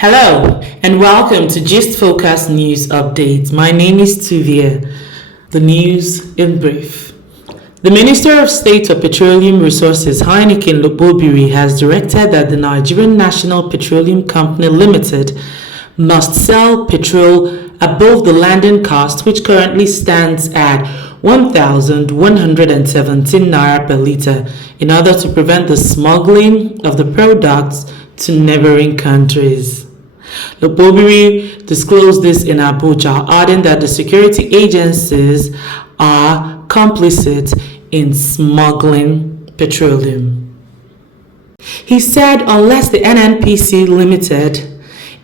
Hello and welcome to Gist Focus News Update. My name is Tuvia. The news in brief. The Minister of State for Petroleum Resources, Heineken Lobobiri, has directed that the Nigerian National Petroleum Company Limited must sell petrol above the landing cost, which currently stands at 1,117 naira per litre, in order to prevent the smuggling of the products to neighboring countries. Lobobiri disclosed this in Abuja, adding that the security agencies are complicit in smuggling petroleum. He said unless the NNPC Limited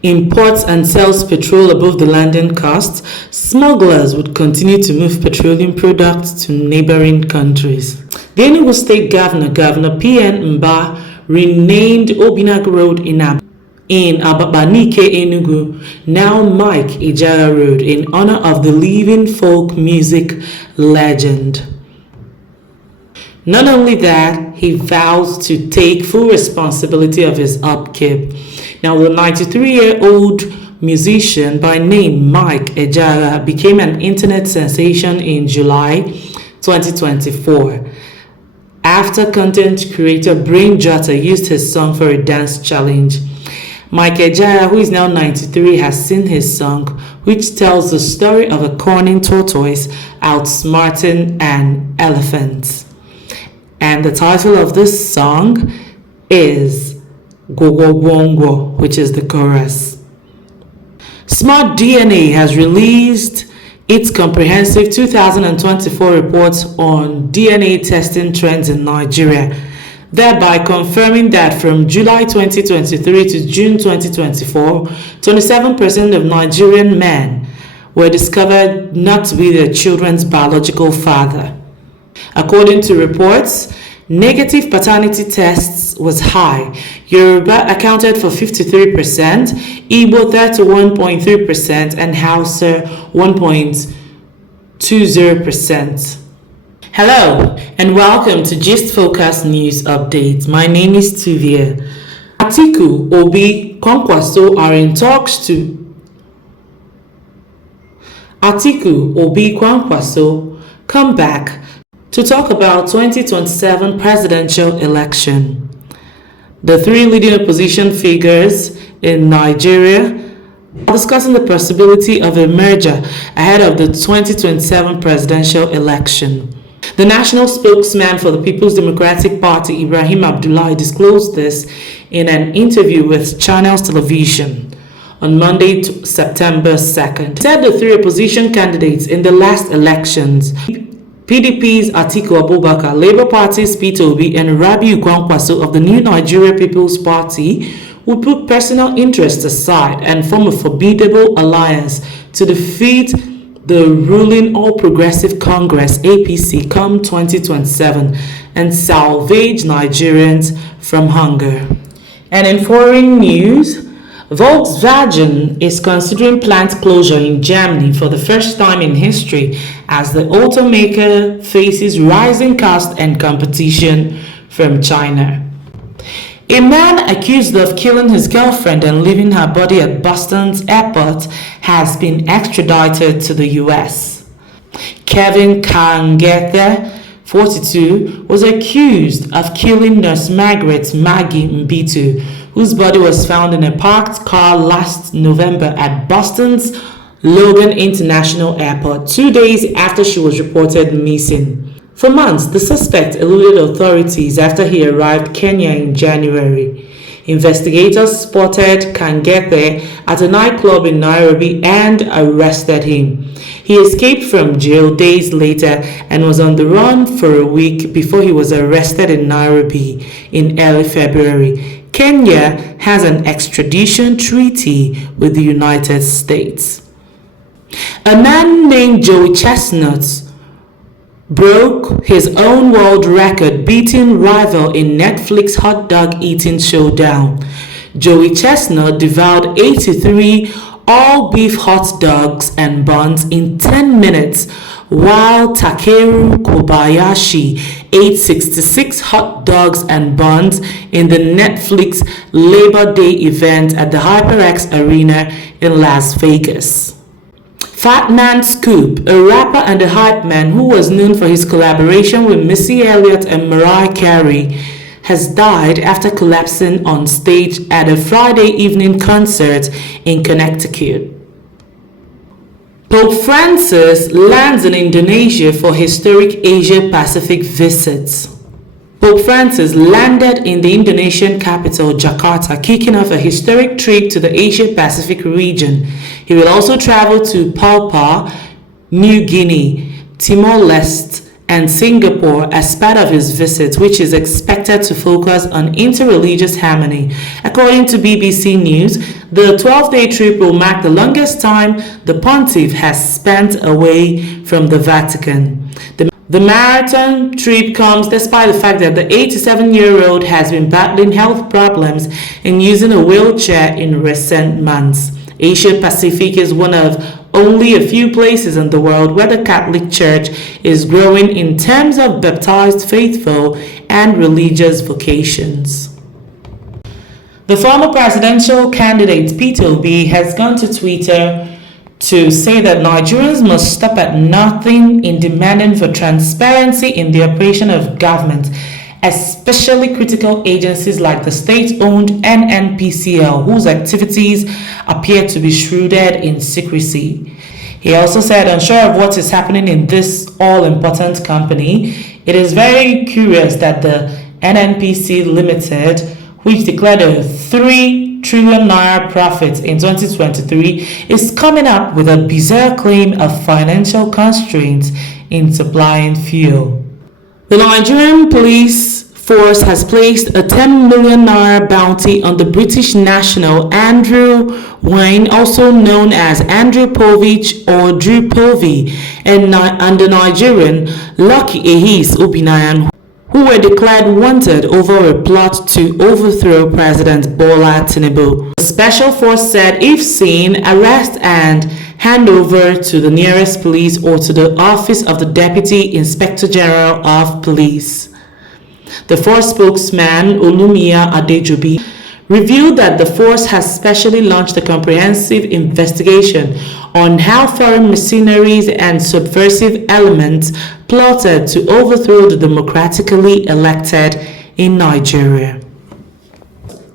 imports and sells petrol above the landing cost, smugglers would continue to move petroleum products to neighboring countries. The Enugu State Governor P.N. Mba, renamed Obinag Road in Ababanike Enugu, now Mike Ejeagha Road, in honor of the living folk music legend. Not only that, he vows to take full responsibility of his upkeep. Now, the 93-year-old musician by name Mike Ejeagha became an internet sensation in July 2024 after content creator Brain Jotter used his song for a dance challenge. Mike Ejeagha, who is now 93, has seen his song, which tells the story of a cunning tortoise outsmarting an elephant. And the title of this song is Gogo Bongo, which is the chorus. Smart DNA has released its comprehensive 2024 report on DNA testing trends in Nigeria, thereby confirming that from July 2023 to June 2024, 27% of Nigerian men were discovered not to be their children's biological father. According to reports, negative paternity tests was high. Yoruba accounted for 53%, Igbo 31.3%, and Hausa 1.20%. Hello and welcome to Gist Focus News Update. My name is Tuvia. Atiku, Obi, Kwankwaso are in talks to come back to talk about 2027 presidential election. The three leading opposition figures in Nigeria are discussing the possibility of a merger ahead of the 2027 presidential election. The national spokesman for the People's Democratic Party, Ibrahim Abdullahi, disclosed this in an interview with Channels Television on Monday, September 2nd. He said the three opposition candidates in the last elections, PDP's Atiku Abubakar, Labour Party's Peter Obi, and Rabiu Kwankwaso of the New Nigeria People's Party, would put personal interests aside and form a formidable alliance to defeat the ruling All Progressive Congress (APC) come 2027 and salvage Nigerians from hunger. And in foreign news, Volkswagen is considering plant closure in Germany for the first time in history as the automaker faces rising cost and competition from China. A man accused of killing his girlfriend and leaving her body at Boston's airport has been extradited to the US. Kevin Kangethe, 42, was accused of killing Nurse Margaret Maggie Mbitu, whose body was found in a parked car last November at Boston's Logan International Airport, 2 days after she was reported missing. For months, the suspect eluded authorities after he arrived Kenya in January. Investigators spotted Kangethe at a nightclub in Nairobi and arrested him. He escaped from jail days later and was on the run for a week before he was arrested in Nairobi in early February. Kenya has an extradition treaty with the United States. A man named Joey Chestnut broke his own world record, beating rival in Netflix hot dog eating showdown. Joey Chestnut devoured 83 all-beef hot dogs and buns in 10 minutes while Takeru Kobayashi ate 66 hot dogs and buns in the Netflix Labor Day event at the HyperX Arena in Las Vegas. Fat Man Scoop, a rapper and a hype man who was known for his collaboration with Missy Elliott and Mariah Carey, has died after collapsing on stage at a Friday evening concert in Connecticut. Pope Francis lands in Indonesia for historic Asia-Pacific visits. Pope Francis landed in the Indonesian capital, Jakarta, kicking off a historic trip to the Asia-Pacific region. He will also travel to Papua New Guinea, Timor-Leste, and Singapore as part of his visit, which is expected to focus on interreligious harmony. According to BBC News, the 12-day trip will mark the longest time the pontiff has spent away from the Vatican. The marathon trip comes despite the fact that the 87-year-old has been battling health problems and using a wheelchair in recent months. Asia Pacific is one of only a few places in the world where the Catholic Church is growing in terms of baptized faithful and religious vocations. The former presidential candidate Peter Obi has gone to Twitter to say that Nigerians must stop at nothing in demanding for transparency in the operation of government, especially critical agencies like the state-owned NNPCL, whose activities appear to be shrouded in secrecy. He also said, unsure of what is happening in this all-important company, it is very curious that the NNPC Limited, which declared a 3 trillion naira profit in 2023, is coming up with a bizarre claim of financial constraints in supplying fuel. The Nigerian police force has placed a 10 million naira bounty on the British national Andrew Wynne, also known as Andrew Povich or Drew Povey, and the Nigerian Lucky Ehis Obinayan, who were declared wanted over a plot to overthrow President Bola Tinubu. The special force said if seen, arrest and hand over to the nearest police or to the office of the Deputy Inspector General of Police. The force spokesman, Olumiya Adejobi, revealed that the force has specially launched a comprehensive investigation on how foreign mercenaries and subversive elements plotted to overthrow the democratically elected in Nigeria.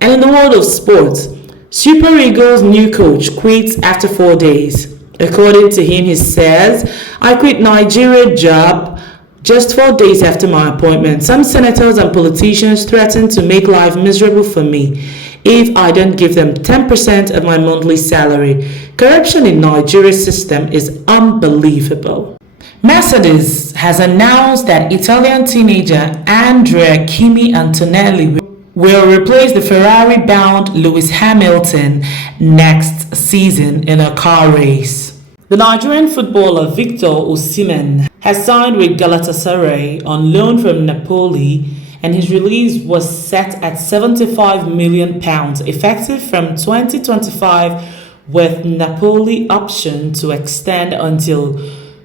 And in the world of sports, Super Eagles' new coach quits after 4 days. According to him, he says, "I quit Nigeria job just 4 days after my appointment. Some senators and politicians threatened to make life miserable for me if I don't give them 10% of my monthly salary. Corruption in Nigeria's system is unbelievable." Mercedes has announced that Italian teenager Andrea Kimi Antonelli will replace the Ferrari-bound Lewis Hamilton next season in a car race. The Nigerian footballer Victor Osimhen has signed with Galatasaray on loan from Napoli, and his release was set at £75 million, effective from 2025, with Napoli option to extend until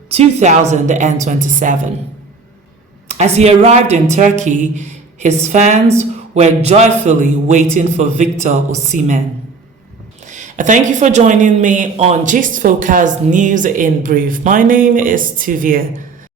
2027. As he arrived in Turkey, his fans were joyfully waiting for Victor Osimhen. Thank you for joining me on Gist Focus News in Brief. My name is Tuvia.